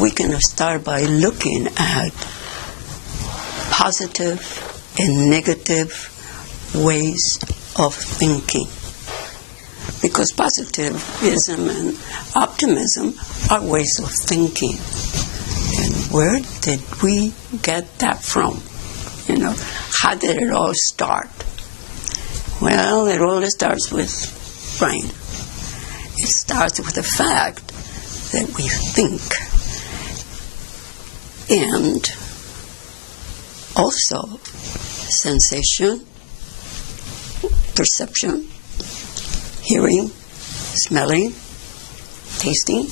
we can start by looking at positive and negative ways of thinking. Because positivism and optimism are ways of thinking. And where did we get that from? How did it all start? Well, it all starts with brain. It starts with the fact that we think. And also sensation, perception, hearing, smelling, tasting,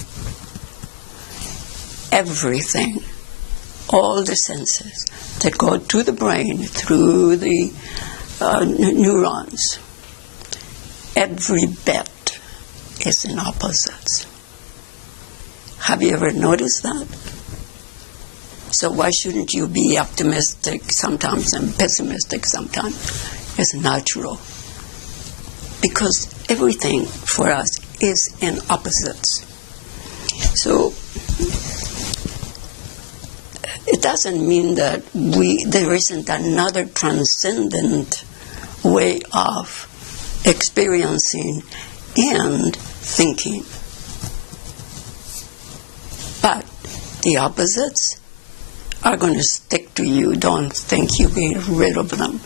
everything, all the senses that go to the brain through the neurons, every bit is in opposites. Have you ever noticed that? So why shouldn't you be optimistic sometimes and pessimistic sometimes? It's natural. Because everything for us is in opposites. So it doesn't mean that there isn't another transcendent way of experiencing and thinking. But the opposites are going to stick to you. Don't think you get rid of them.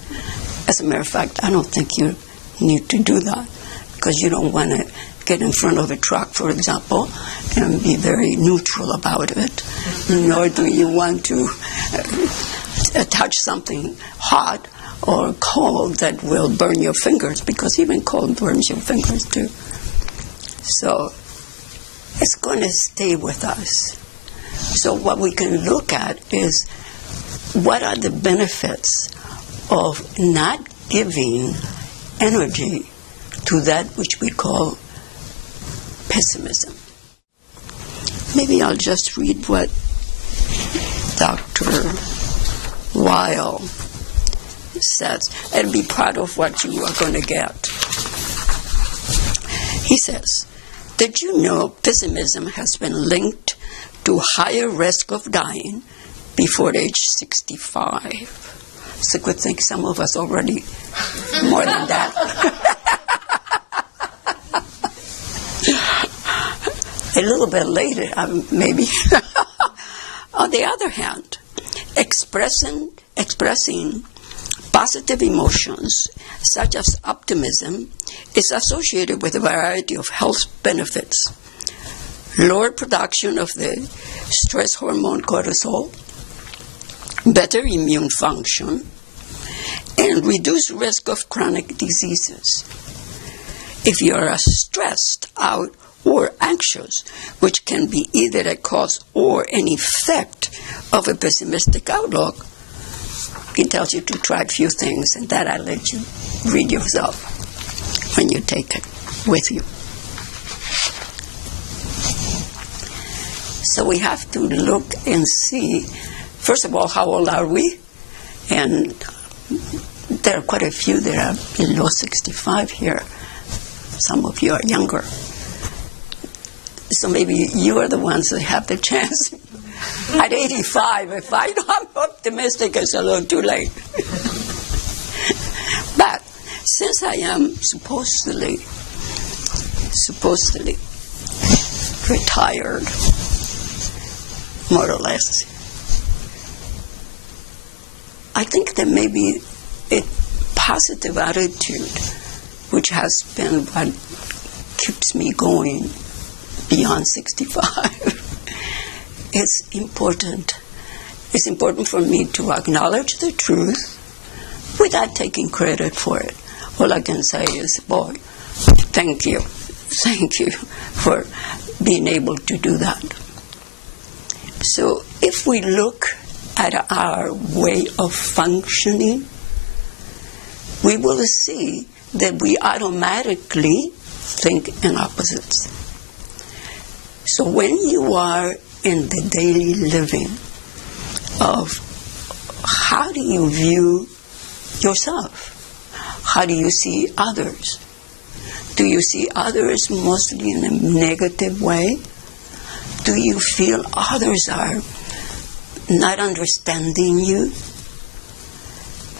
As a matter of fact, I don't think you need to do that, because you don't want to get in front of a truck, for example, and be very neutral about it, nor do you want to touch something hot or cold that will burn your fingers, because even cold burns your fingers too. So it's going to stay with us. So what we can look at is, what are the benefits of not giving energy to that which we call pessimism? Maybe I'll just read what Dr. Weil says, and be proud of what you are going to get. He says, did you know pessimism has been linked to higher risk of dying before age 65? It's a good thing some of us already more than that. A little bit later, maybe. On the other hand, expressing positive emotions, such as optimism, is associated with a variety of health benefits. Lower production of the stress hormone cortisol, better immune function, and reduced risk of chronic diseases. If you are stressed out or anxious, which can be either a cause or an effect of a pessimistic outlook, it tells you to try a few things, and that I let you read yourself when you take it with you. So we have to look and see, first of all, how old are we? And there are quite a few that are below 65 here. Some of you are younger. So maybe you are the ones that have the chance. At 85, if I'm optimistic, it's a little too late. But since I am supposedly retired, more or less, I think that maybe a positive attitude, which has been what keeps me going beyond 65, is important. It's important for me to acknowledge the truth without taking credit for it. All I can say is, boy, thank you for being able to do that. So if we look at our way of functioning, we will see that we automatically think in opposites. So when you are in the daily living of how do you view yourself? How do you see others? Do you see others mostly in a negative way? Do you feel others are not understanding you?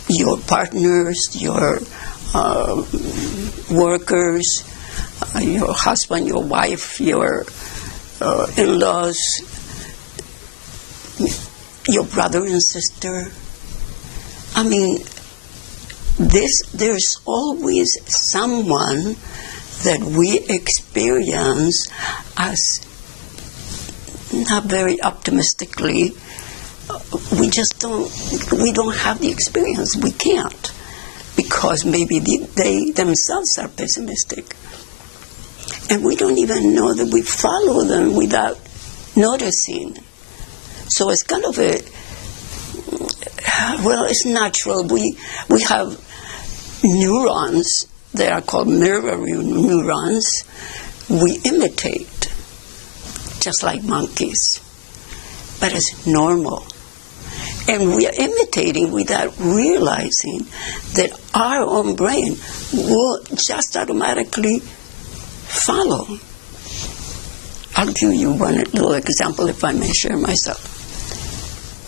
Your partners, your workers, your husband, your wife, your in-laws, your brother and sister. I mean, there's always someone that we experience as not very optimistically. We don't have the experience. We can't, because maybe they themselves are pessimistic. And we don't even know that we follow them without noticing. So it's kind of it's natural. We have neurons that are called mirror neurons. We imitate, just like monkeys. But it's normal. And we are imitating without realizing that our own brain will just automatically follow. I'll give you one little example, if I may share myself.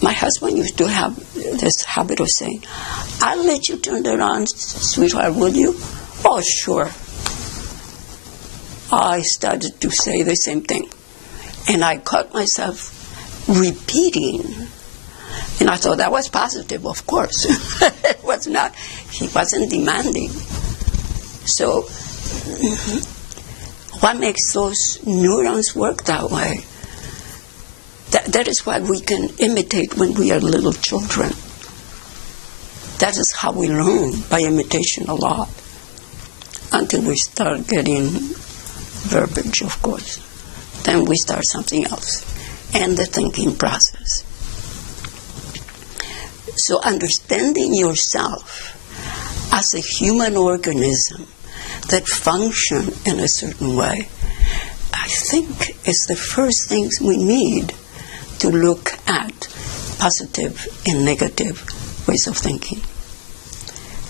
My husband used to have this habit of saying, "I'll let you turn it on, sweetheart, will you?" "Oh, sure." I started to say the same thing. And I caught myself repeating. And I thought that was positive, of course. It was not. He wasn't demanding. So what makes those neurons work that way? That is what we can imitate when we are little children. That is how we learn, by imitation a lot, until we start getting verbiage, of course. Then we start something else, and the thinking process. So understanding yourself as a human organism that function in a certain way, I think is the first things we need to look at positive and negative ways of thinking.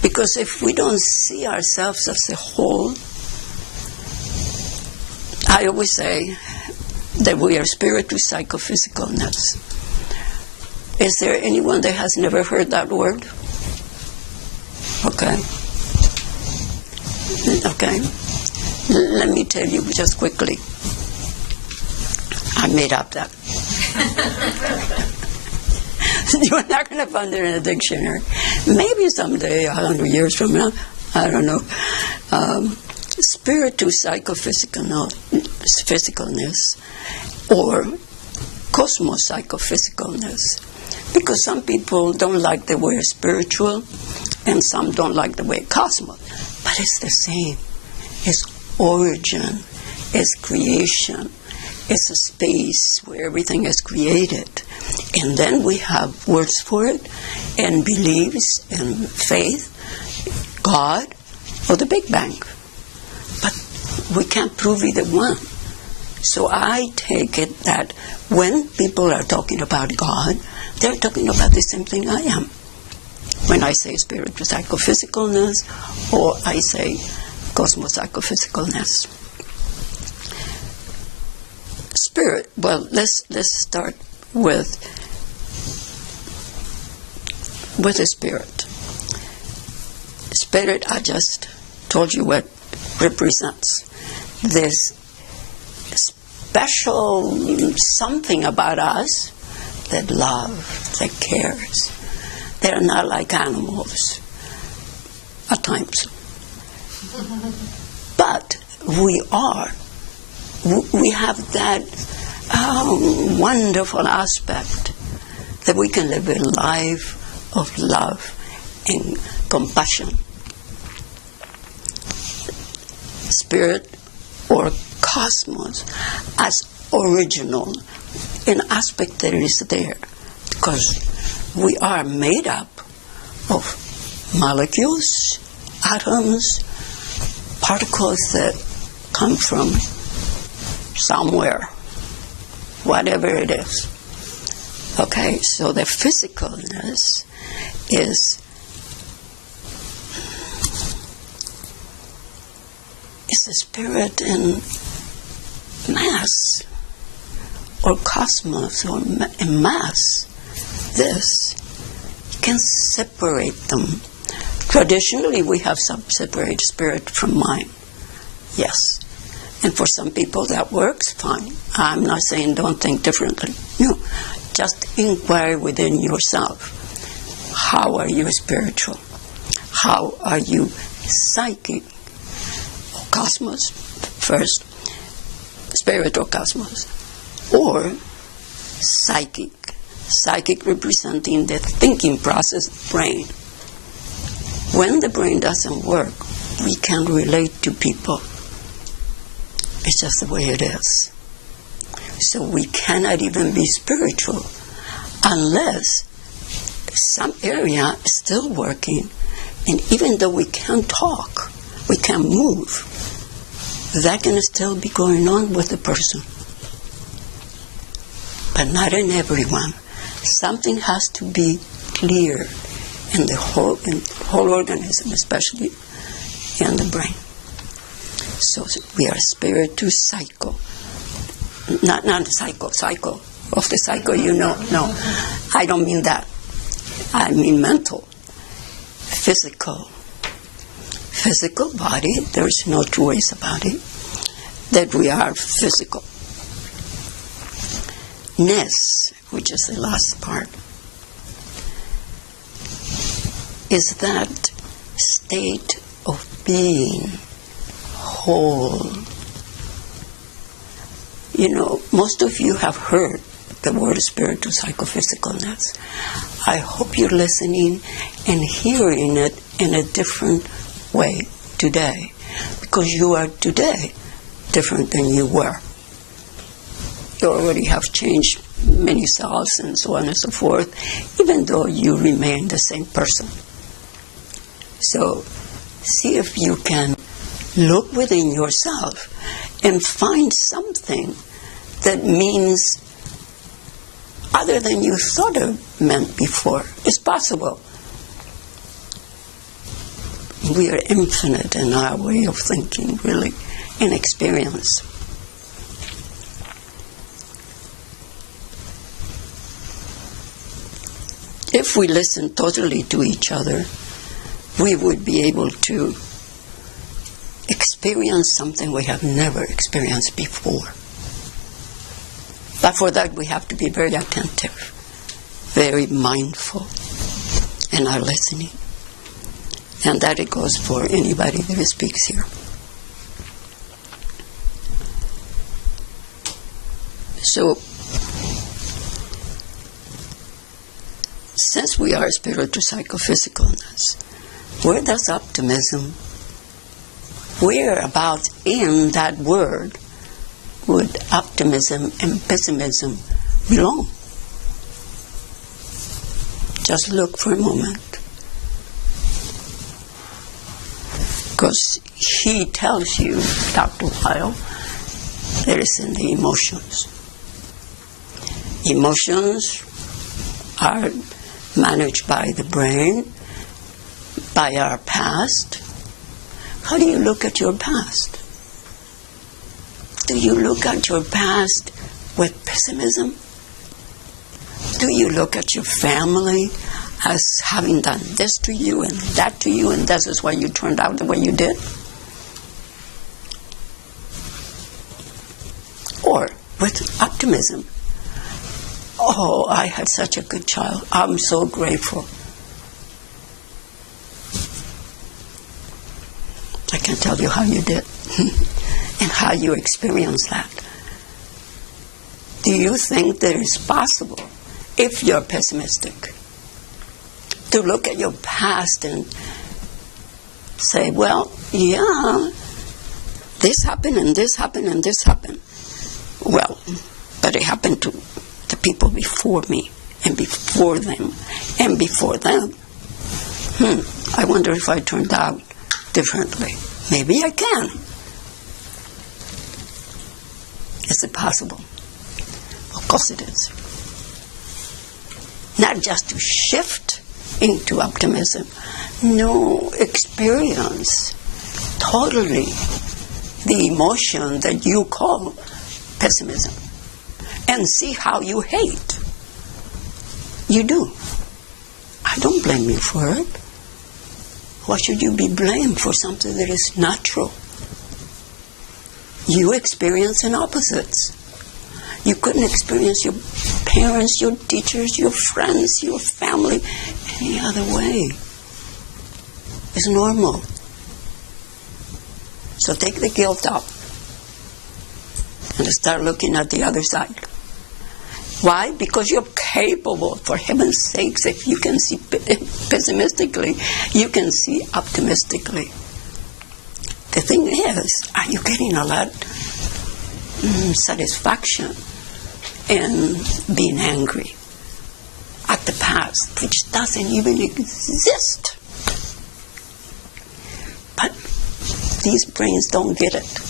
Because if we don't see ourselves as a whole, I always say that we are spirit to psychophysicalness. Is there anyone that has never heard that word? Okay. Let me tell you just quickly. I made up that. You're not going to find it in a dictionary. Maybe someday, 100 years from now, I don't know. Spirit to psychophysicalness, or cosmopsychophysicalness. Because some people don't like the word spiritual, and some don't like the word cosmos. But it's the same. It's origin, it's creation, it's a space where everything is created. And then we have words for it, and beliefs, and faith, God, or the Big Bang. But we can't prove either one. So I take it that when people are talking about God, they're talking about the same thing I am. When I say spiritual psychophysicalness, or I say cosmopsychophysicalness. Spirit, well, let's start with the spirit. Spirit, I just told you what represents this special something about us that love, that cares. They're not like animals at times. But we are. We have that wonderful aspect that we can live a life of love and compassion. Spirit or cosmos as original, an aspect that is there, because we are made up of molecules, atoms, particles that come from somewhere, whatever it is. Okay, so the physicalness is the spirit in mass, or cosmos or mass, this, you can separate them. Traditionally, we have separated spirit from mind. Yes. And for some people that works fine. I'm not saying don't think differently. No. Just inquire within yourself. How are you spiritual? How are you psychic? Or cosmos first. Spirit or cosmos. Or psychic. Psychic representing the thinking process, brain. When the brain doesn't work, we can't relate to people. It's just the way it is. So we cannot even be spiritual unless some area is still working, and even though we can't talk, we can't move, that can still be going on with the person. But not in everyone. Something has to be clear in the whole organism, especially in the brain. So we are spirit to psycho. Not psycho of the psycho, no. I don't mean that. I mean mental. Physical. Physical body, there's no two ways about it, that we are physical. Ness, which is the last part, is that state of being whole. Most of you have heard the word spiritual psychophysicalness. I hope you're listening and hearing it in a different way today, because you are today different than you were. You already have changed many cells and so on and so forth, even though you remain the same person. So see if you can look within yourself and find something that means other than you thought it meant before. It's possible. We are infinite in our way of thinking, really, in experience. If we listen totally to each other, we would be able to experience something we have never experienced before. But for that, we have to be very attentive, very mindful in our listening. And that it goes for anybody that speaks here. So, since we are spiritual psychophysicalness, where does optimism, whereabouts in that word would optimism and pessimism belong? Just look for a moment. Because he tells you, Dr. Weil, that is in the emotions. Emotions are managed by the brain, by our past. How do you look at your past? Do you look at your past with pessimism? Do you look at your family as having done this to you and that to you, and this is why you turned out the way you did? Or with optimism. Oh, I had such a good child. I'm so grateful. I can tell you how you did and how you experienced that. Do you think that it's possible, if you're pessimistic, to look at your past and say, well, yeah, this happened and this happened and this happened. Well, but it happened to the people before me and before them and before them. I wonder if I turned out differently. Maybe I can. Is it possible? Of course it is. Not just to shift into optimism. No, experience totally the emotion that you call pessimism. and see how you hate. You do. I don't blame you for it. Why should you be blamed for something that is natural? You experience an opposites. You couldn't experience your parents, your teachers, your friends, your family any other way. It's normal. So take the guilt out and start looking at the other side. Why? Because you're capable, for heaven's sakes. If you can see pessimistically, you can see optimistically. The thing is, are you getting a lot satisfaction in being angry at the past, which doesn't even exist? But these brains don't get it.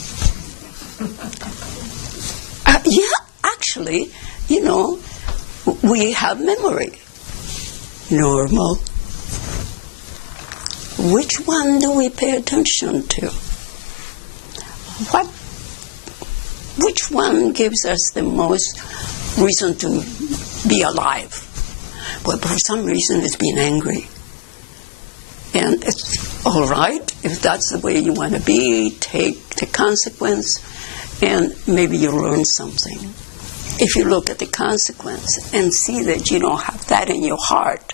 Actually, we have memory. Normal. Which one do we pay attention to? Which one gives us the most reason to be alive? Well, for some reason it's being angry. And it's all right. If that's the way you want to be, take the consequence, and maybe you learn something. If you look at the consequence and see that you don't have that in your heart,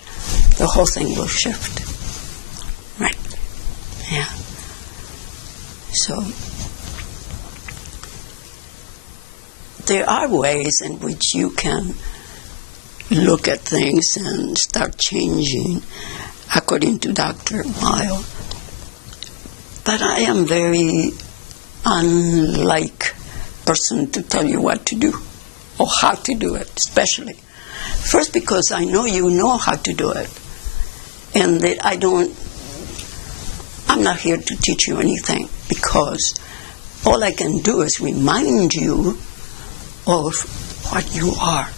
the whole thing will shift. Right? Yeah. So, there are ways in which you can look at things and start changing, according to Dr. Weil. But I am very unlike person to tell you what to do or how to do it, especially. First, because I know you know how to do it, and that I'm not here to teach you anything, because all I can do is remind you of what you are.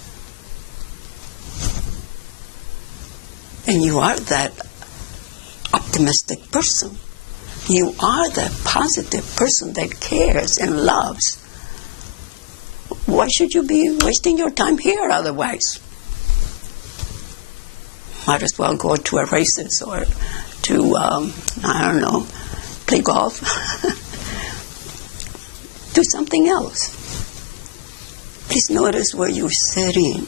And you are that optimistic person. You are that positive person that cares and loves. Why should you be wasting your time here otherwise? Might as well go to a races or to, play golf. Do something else. Please notice where you're sitting.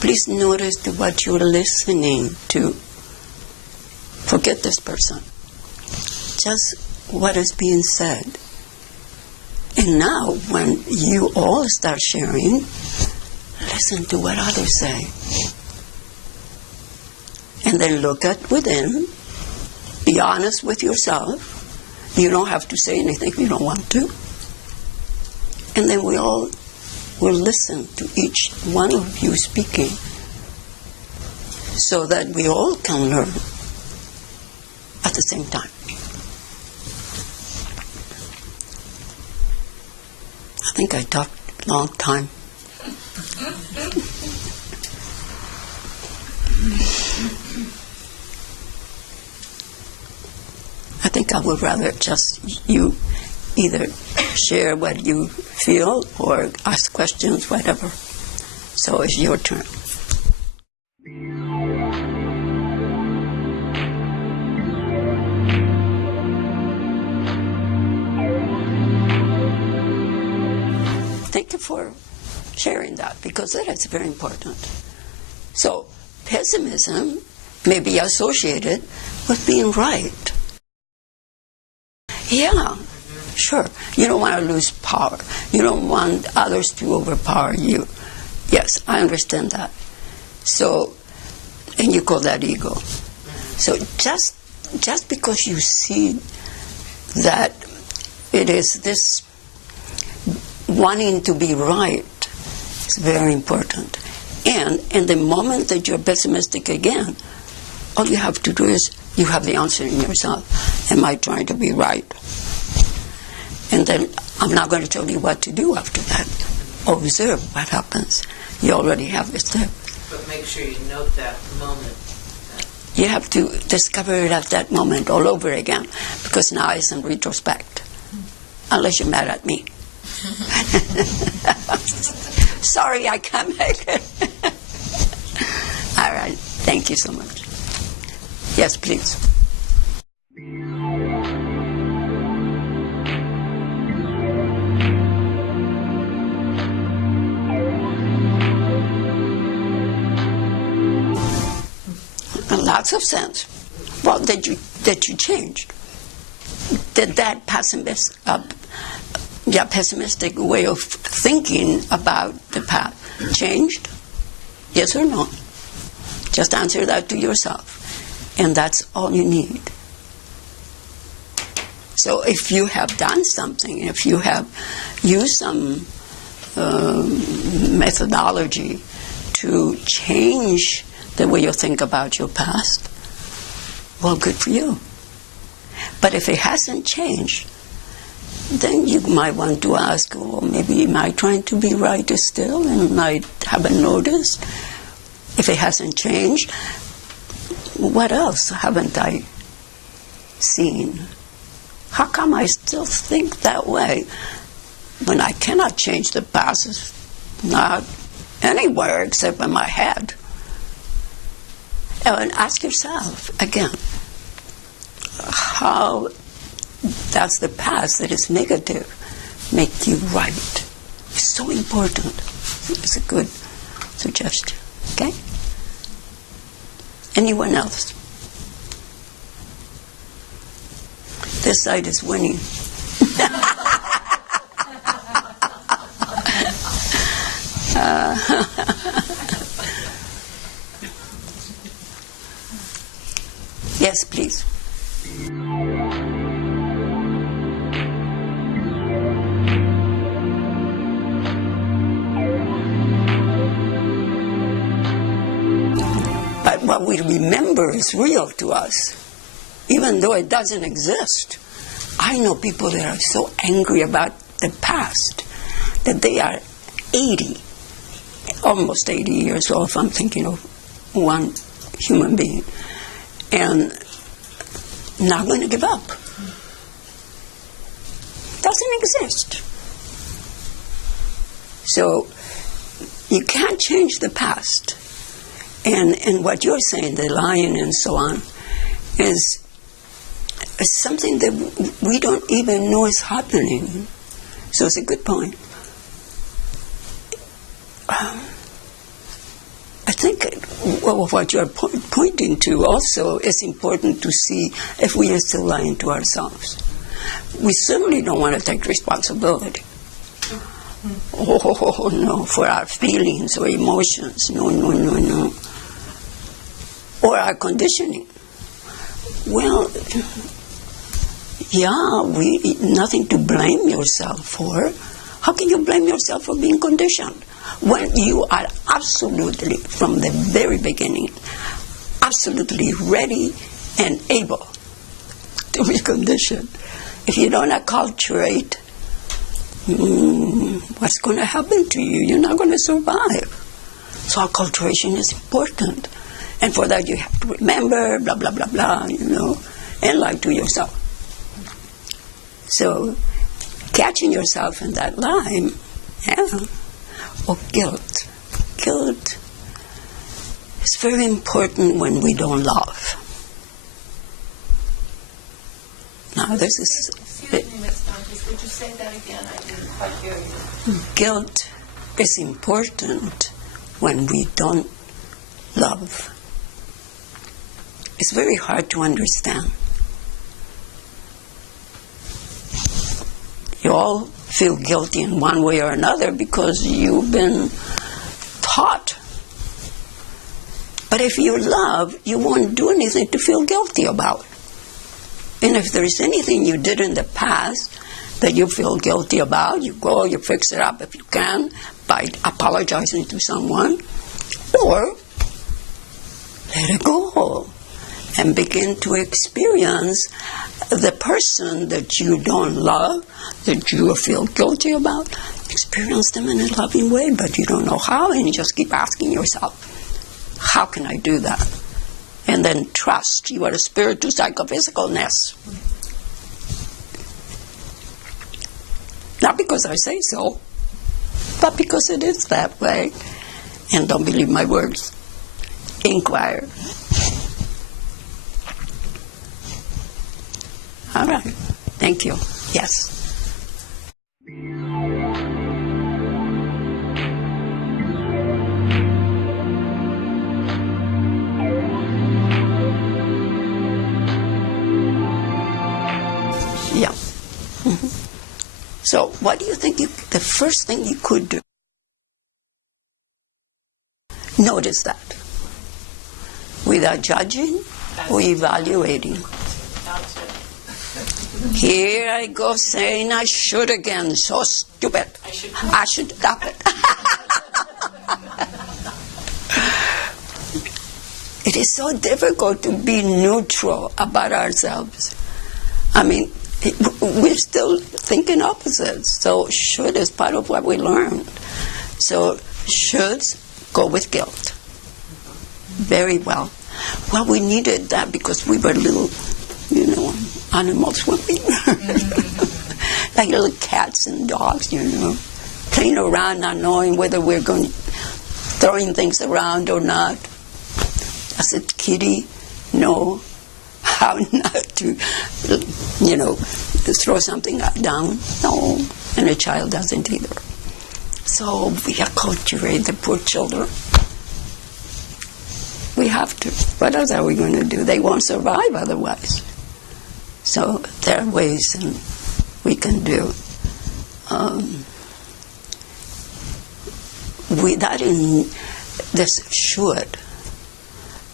Please notice to what you're listening to. Forget this person. Just what is being said. And now, when you all start sharing, listen to what others say. And then look at within. Be honest with yourself. You don't have to say anything if you don't want to. And then we all will listen to each one of you speaking, so that we all can learn at the same time. I think I talked a long time. I think I would rather just you either share what you feel or ask questions, whatever. So it's your turn. Thank you for sharing that, because that is very important. So pessimism may be associated with being right. Yeah. Sure, you don't want to lose power. You don't want others to overpower you. Yes, I understand that. So, and you call that ego. So just because you see that it is this wanting to be right is very important. And in the moment that you're pessimistic again, all you have to do is you have the answer in yourself. Am I trying to be right? And then I'm not going to tell you what to do after that. Observe what happens. You already have the step. But make sure you note that moment. You have to discover it at that moment all over again, because now it's in retrospect. Unless you're mad at me. Sorry, I can't make it. All right. Thank you so much. Yes, please. Lots of sense. Well, that you changed. Did that pessimistic way of thinking about the past changed? Yes or no? Just answer that to yourself. And that's all you need. So if you have done something, if you have used some methodology to change the way you think about your past, well, good for you. But if it hasn't changed, then you might want to ask, well, maybe am I trying to be right still and I haven't noticed? If it hasn't changed, what else haven't I seen? How come I still think that way when I cannot change the past? It's not anywhere except in my head. And ask yourself again, how does the past that is negative make you right? It's so important. It's a good suggestion. Okay? Anyone else? This side is winning. Yes, please. But what we remember is real to us, even though it doesn't exist. I know people that are so angry about the past that they are 80, almost 80 years old, if I'm thinking of one human being, and not going to give up. Doesn't exist. So you can't change the past. And what you're saying, the lying and so on, is something that we don't even know is happening. So it's a good point. I think what you're pointing to also is important to see if we are still lying to ourselves. We certainly don't want to take responsibility. Oh, no, for our feelings or emotions. No. Or our conditioning. Well, yeah, nothing to blame yourself for. How can you blame yourself for being conditioned? When you are absolutely, from the very beginning, absolutely ready and able to be conditioned. If you don't acculturate, what's going to happen to you? You're not going to survive. So acculturation is important. And for that you have to remember, blah, blah, blah, blah, and lie to yourself. So catching yourself in that lie, or guilt. Guilt is very important when we don't love. Now this is... Excuse me, Ms. Dantes, would you say that again? I didn't quite hear you. Guilt is important when we don't love. It's very hard to understand. You all feel guilty in one way or another because you've been taught. But if you love, you won't do anything to feel guilty about. And if there's anything you did in the past that you feel guilty about, you go, you fix it up if you can by apologizing to someone, or let it go and begin to experience the person that you don't love, that you feel guilty about. Experience them in a loving way, but you don't know how, and you just keep asking yourself, how can I do that? And then trust you are a spirit to psychophysicalness. Not because I say so. but because it is that way. And don't believe my words. Inquire. All right. Thank you. Yes. Yeah. Mm-hmm. So what do you think the first thing you could do? Notice that. Without judging or evaluating. Here I go saying I should again. So stupid. I should stop it. It is so difficult to be neutral about ourselves. I mean, we're still thinking opposites. So should is part of what we learned. So shoulds go with guilt. Very well. Well, we needed that because we were little, animals when we were. Like little cats and dogs, playing around, not knowing whether we're throwing things around or not. As a kitty, know how not to, throw something down. No, and a child doesn't either. So we acculturate the poor children. We have to. What else are we going to do? They won't survive otherwise. So there are ways we can do. Without this should,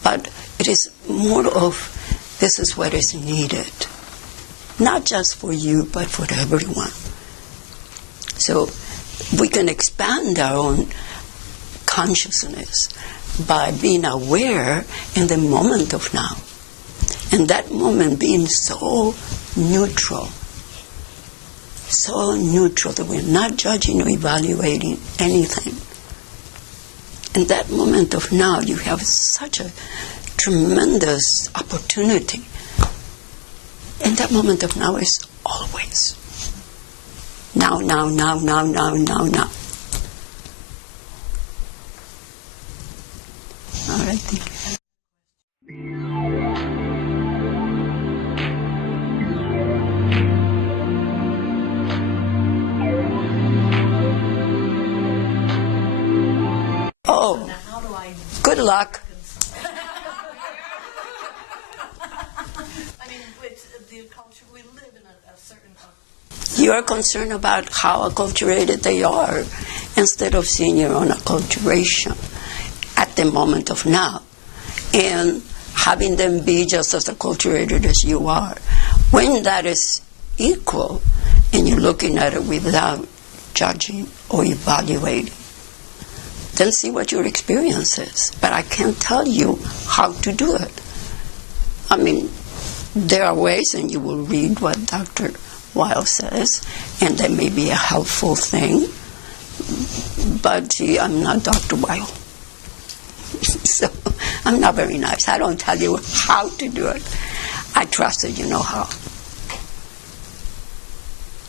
but it is more of this is what is needed. Not just for you, but for everyone. So we can expand our own consciousness by being aware in the moment of now. And that moment being so neutral that we're not judging or evaluating anything. In that moment of now, you have such a tremendous opportunity. And that moment of now is always. Now, now, now, now, now, now, now. All right, thank you. Oh, good luck. I mean, with the culture, we live in a certain... You are concerned about how acculturated they are instead of seeing your own acculturation at the moment of now and having them be just as acculturated as you are. When that is equal and you're looking at it without judging or evaluating, then see what your experience is. But I can't tell you how to do it. I mean, there are ways, and you will read what Dr. Weil says, and that may be a helpful thing. But gee, I'm not Dr. Weil. So I'm not very nice. I don't tell you how to do it. I trust that you know how.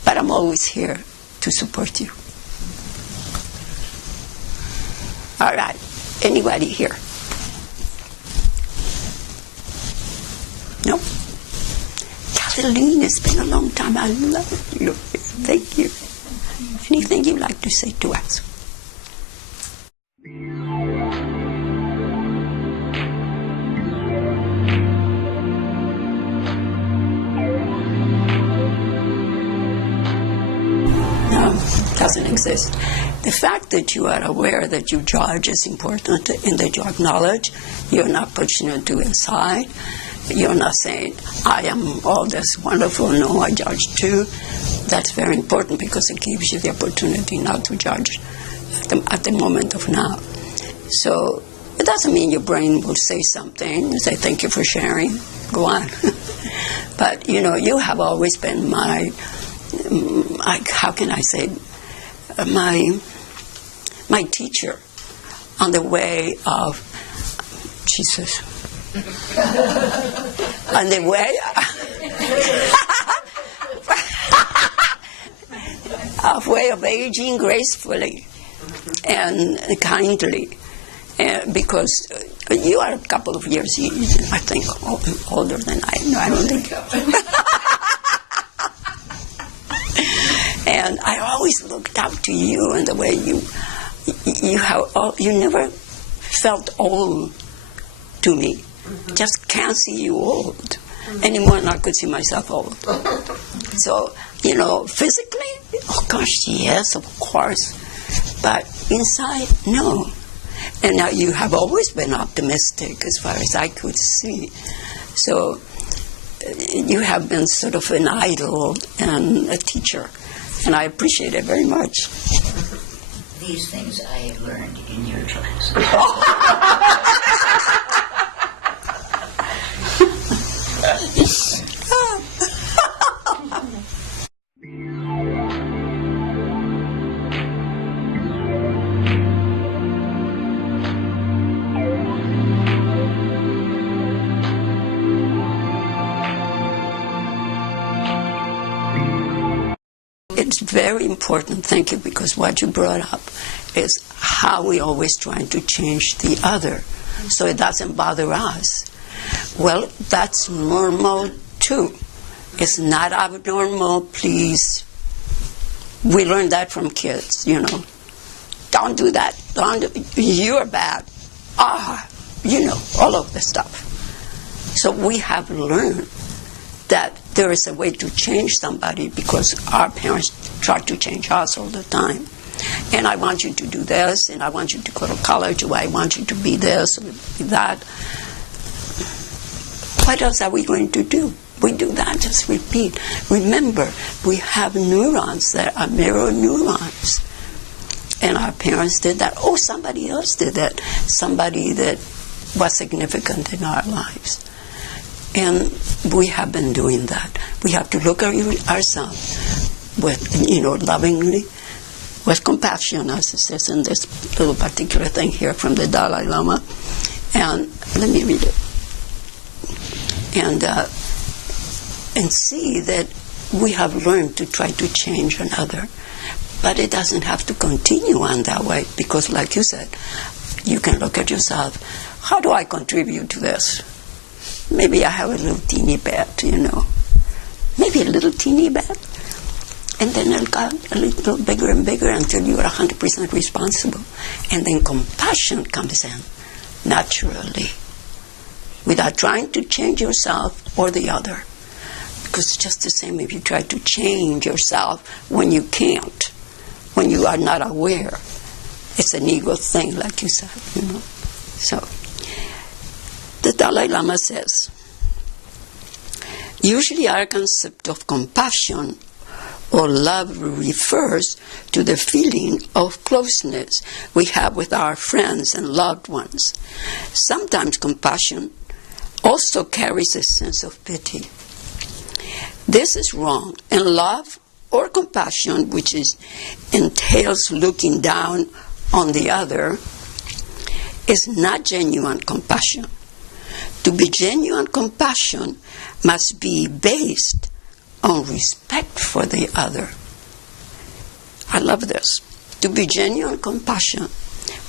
But I'm always here to support you. All right. Anybody here? No? Kathleen, it's been a long time. I love you. Thank you. Anything you'd like to say to us? Doesn't exist. The fact that you are aware that you judge is important, and that you acknowledge. You're not pushing it to inside. You're not saying, I am all this wonderful. No, I judge too. That's very important because it gives you the opportunity not to judge at the moment of now. So it doesn't mean your brain will say something and say, thank you for sharing. Go on. But, you have always been how can I say, my teacher on the way of Jesus. On the way of aging gracefully. and kindly, because you are a couple of years, I think, older than I am. No, I don't think. And I always looked up to you and the way you never felt old to me. Just can't see you old anymore, and I could see myself old. So, physically, of course, yes, of course, but inside, no. And now you have always been optimistic as far as I could see. So you have been sort of an idol and a teacher, and I appreciate it very much. These things I have learned in your class. It's very important, thank you, because what you brought up is how we always trying to change the other so it doesn't bother us. Well, that's normal too. It's not abnormal, please. We learned that from kids, Don't do that. You're bad. All of the stuff. So we have learned that there is a way to change somebody because our parents try to change us all the time. And I want you to do this, and I want you to go to college, or I want you to be this or be that. What else are we going to do? We do that, just repeat. Remember, we have neurons that are mirror neurons. And our parents did that. Oh, somebody else did that. Somebody that was significant in our lives. And we have been doing that. We have to look at ourselves with, lovingly, with compassion, as it says in this little particular thing here from the Dalai Lama. And let me read it. And see that we have learned to try to change another. But it doesn't have to continue on that way, because like you said, you can look at yourself. How do I contribute to this? Maybe I have a little teeny bit, Maybe a little teeny bit. And then it'll get a little bigger and bigger until you are 100% responsible. And then compassion comes in naturally, without trying to change yourself or the other. Because it's just the same if you try to change yourself when you can't, when you are not aware. It's an ego thing, like you said, So, the Dalai Lama says, usually our concept of compassion or love refers to the feeling of closeness we have with our friends and loved ones. Sometimes compassion also carries a sense of pity. This is wrong, and love or compassion, which entails looking down on the other, is not genuine compassion. To be genuine compassion must be based on respect for the other. I love this. To be genuine compassion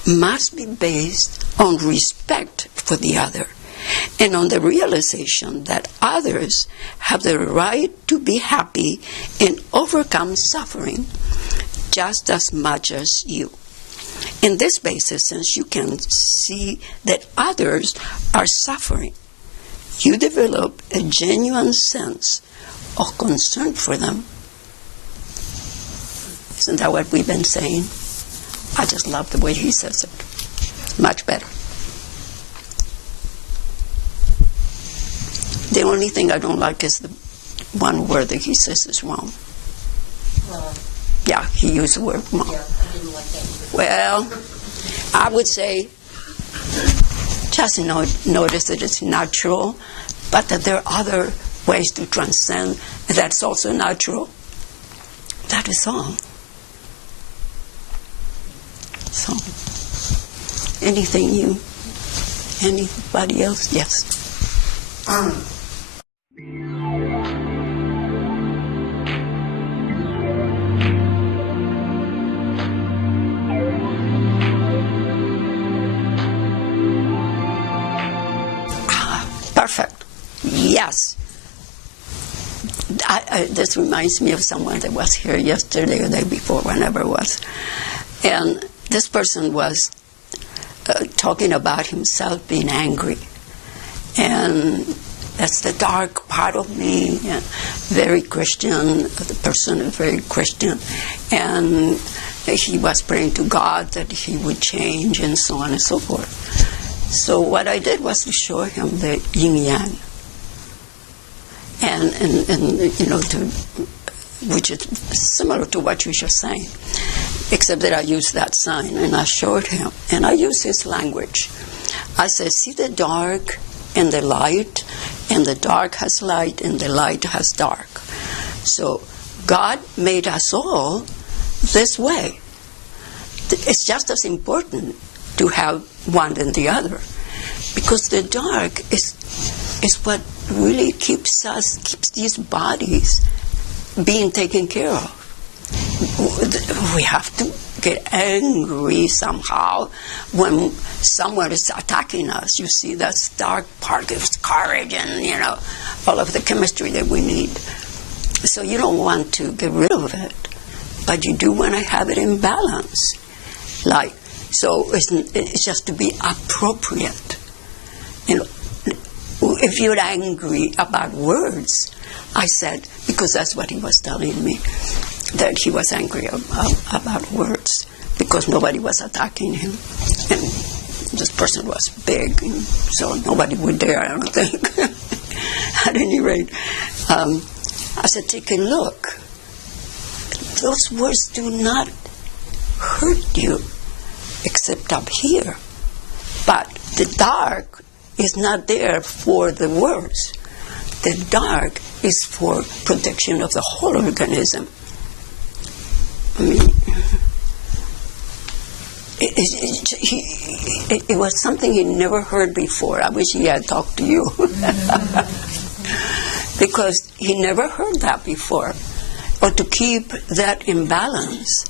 must be based on respect for the other and on the realization that others have the right to be happy and overcome suffering just as much as you. In this basis, since you can see that others are suffering, you develop a genuine sense of concern for them. Isn't that what we've been saying? I just love the way he says it. Much better. The only thing I don't like is the one word that he says is wrong. Yeah, he used the word wrong. Yeah, I didn't like that word. Well, I would say just notice that it's natural, but that there are other ways to transcend that's also natural. That is all. So, anybody else? Yes. Yes. This reminds me of someone that was here yesterday or the day before, whenever it was. And this person was talking about himself being angry. And that's the dark part of me. And very Christian. The person is very Christian. And he was praying to God that he would change and so on and so forth. So what I did was to show him the yin-yang. And which is similar to what you're just saying, except that I used that sign, and I showed him, and I used his language. I said, see the dark and the light, and the dark has light, and the light has dark. So God made us all this way. It's just as important to have one than the other, because the dark is what really keeps these bodies being taken care of. We have to get angry somehow when someone is attacking us. You see, that's dark part of courage and, all of the chemistry that we need. So you don't want to get rid of it, but you do want to have it in balance. So it's just to be appropriate. If you're angry about words, I said, because that's what he was telling me, that he was angry about words because nobody was attacking him. And this person was big, so nobody would dare, I don't think. At any rate, I said, take a look. Those words do not hurt you, except up here. But the dark is not there for the words. The dark is for protection of the whole organism. I mean, it was something he never heard before. I wish he had talked to you. Because he never heard that before. Or to keep that in balance.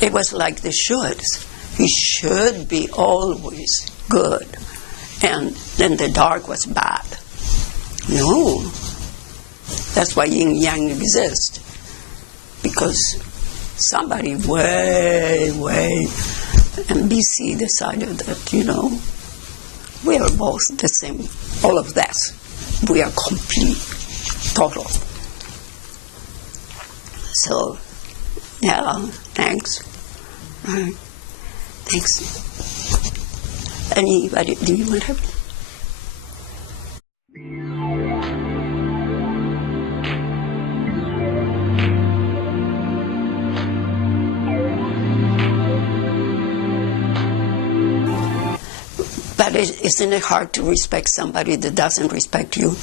It was like the shoulds. He should be always good. And then the dark was bad. No. That's why yin-yang exists. Because somebody way and BC decided that, we are both the same. All of that. We are complete, total. So, yeah, thanks. Thanks. Anybody, do you want to have? But isn't it hard to respect somebody that doesn't respect you?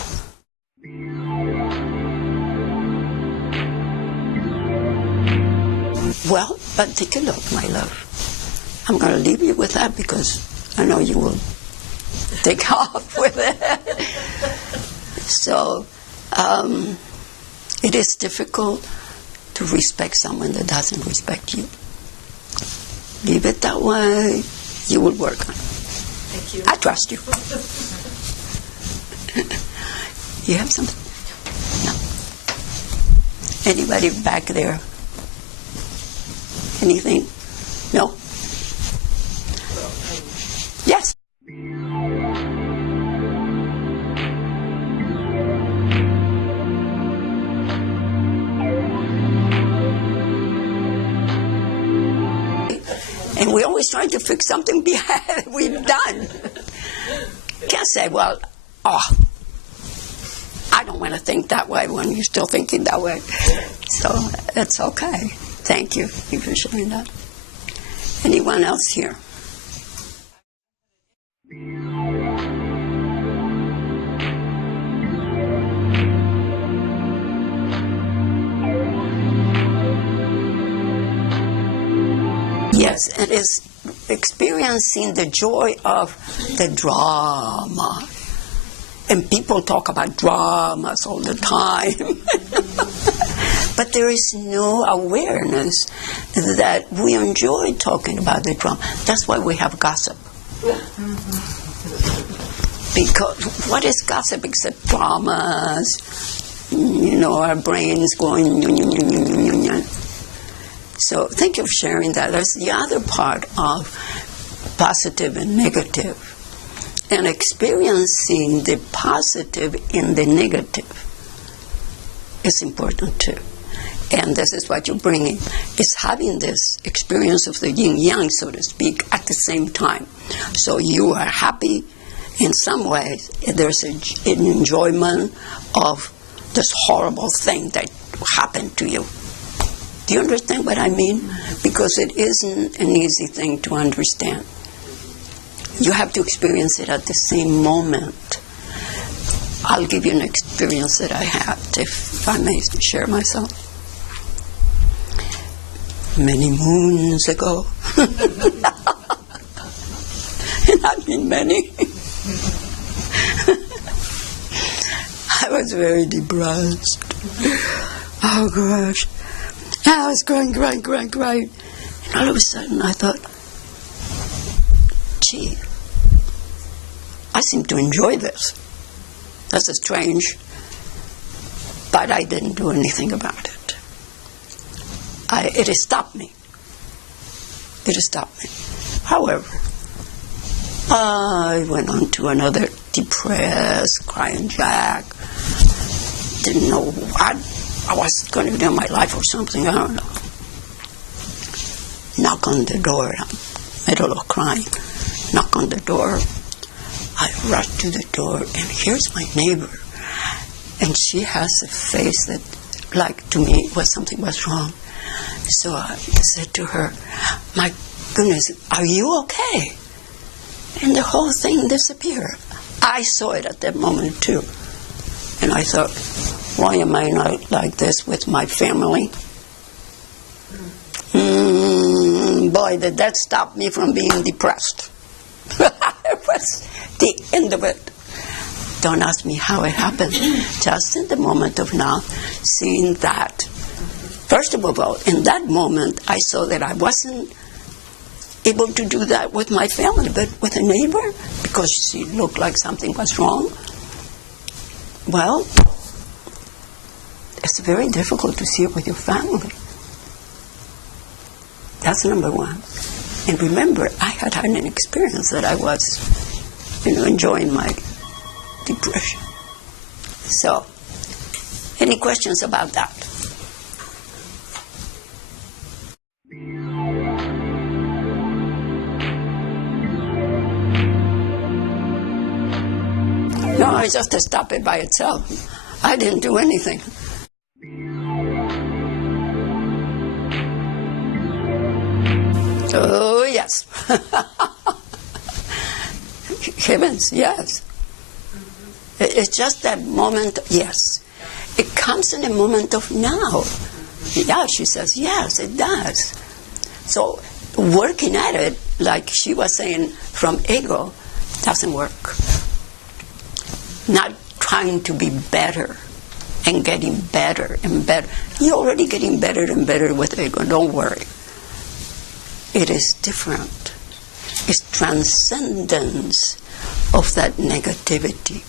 Well, but take a look, my love. I'm going to leave you with that because I know you will take off with it. So, it is difficult to respect someone that doesn't respect you. Leave it that way. You will work on it. Thank you. I trust you. You have something? No. Anybody back there? Anything? No? Yes. And we're always trying to fix something we've done. Can't say, well, I don't want to think that way when you're still thinking that way. So it's okay. Thank you for sharing that. Anyone else here? Yes, it is experiencing the joy of the drama. And people talk about dramas all the time. But there is no awareness that we enjoy talking about the drama. That's why we have gossip. Because what is gossip except dramas? Our brains going. So thank you for sharing that. That's the other part of positive and negative. And experiencing the positive in the negative is important too. And this is what you're bringing, is having this experience of the yin-yang, so to speak, at the same time. So you are happy in some ways. There's an enjoyment of this horrible thing that happened to you. Do you understand what I mean? Because it isn't an easy thing to understand. You have to experience it at the same moment. I'll give you an experience that I had, if I may share myself. Many moons ago, and I mean many, I was very depressed. Oh gosh. I was crying. And all of a sudden I thought, gee, I seem to enjoy this. That's strange, but I didn't do anything about it. It has stopped me. However, I went on to another depressed, crying Jack. Didn't know what I was going to do in my life or something. I don't know. Knock on the door. Middle of crying. Knock on the door. I rush to the door, and here's my neighbor. And she has a face that, like, to me, something was wrong. So I said to her, my goodness, are you okay? And the whole thing disappeared. I saw it at that moment too. And I thought, why am I not like this with my family? Boy, did that stop me from being depressed. It was the end of it. Don't ask me how it happened. Just in the moment of now, seeing that. First of all, in that moment, I saw that I wasn't able to do that with my family, but with a neighbor, because she looked like something was wrong. Well, it's very difficult to see it with your family. That's number one. And remember, I had an experience that I was, enjoying my depression. So, any questions about that? No, I just stopped it by itself. I didn't do anything. Oh, yes. Heavens, yes. It's just that moment, yes. It comes in a moment of now. Yeah, she says, yes, it does. So working at it, like she was saying, from ego, doesn't work. Not trying to be better and getting better and better. You're already getting better and better with ego, don't worry. It is different. It's transcendence of that negativity.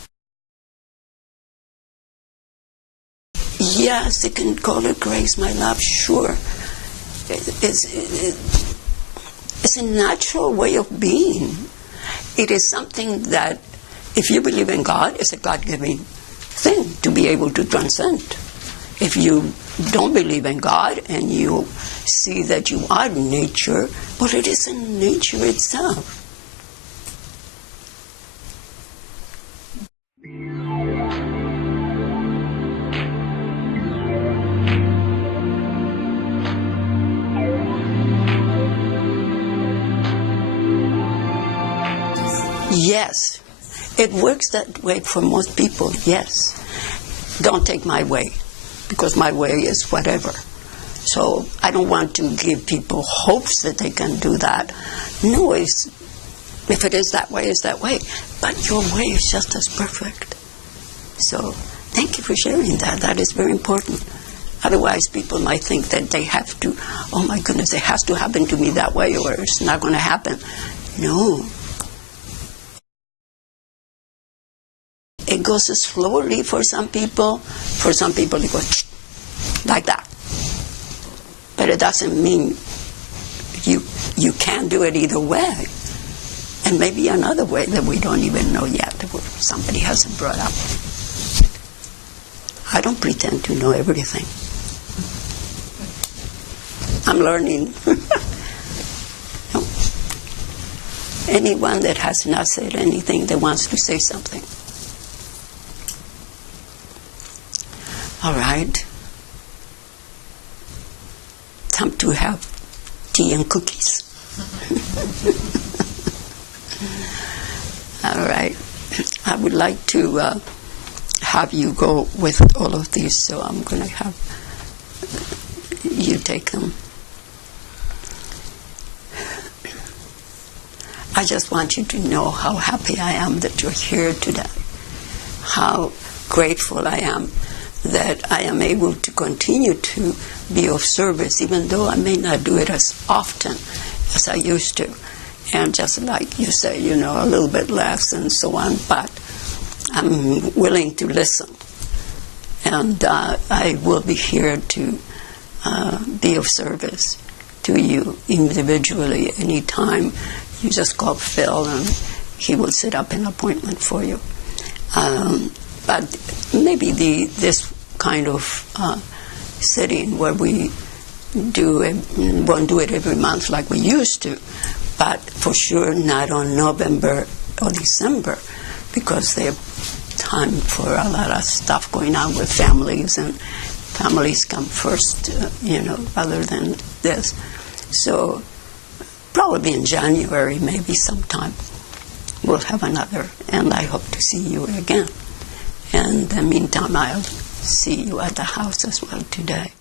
Yes, you can call it grace, my love, sure. It's a natural way of being. It is something that, if you believe in God, it's a God-given thing to be able to transcend. If you don't believe in God and you see that you are nature, well, it is in nature itself. Yes, it works that way for most people, yes. Don't take my way, because my way is whatever. So I don't want to give people hopes that they can do that. No, if it is that way, it's that way. But your way is just as perfect. So thank you for sharing that. That is very important. Otherwise, people might think that they have to, oh my goodness, it has to happen to me that way or it's not going to happen. No. goes slowly for some people. For some people, it goes like that. But it doesn't mean you can't do it either way. And maybe another way that we don't even know yet, that somebody hasn't brought up. I don't pretend to know everything. I'm learning. Anyone that has not said anything that wants to say something. All right. Time to have tea and cookies. All right. I would like to have you go with all of these, so I'm going to have you take them. I just want you to know how happy I am that you're here today, how grateful I am that I am able to continue to be of service, even though I may not do it as often as I used to. And just like you say, a little bit less and so on, but I'm willing to listen. And I will be here to be of service to you individually anytime. You just call Phil and he will set up an appointment for you. But maybe this kind of sitting where we won't do it every month like we used to, but for sure not on November or December, because they have time for a lot of stuff going on with families, and families come first, rather than this. So probably in January, maybe sometime, we'll have another, and I hope to see you again. And in the meantime, I'll see you at the house as well today.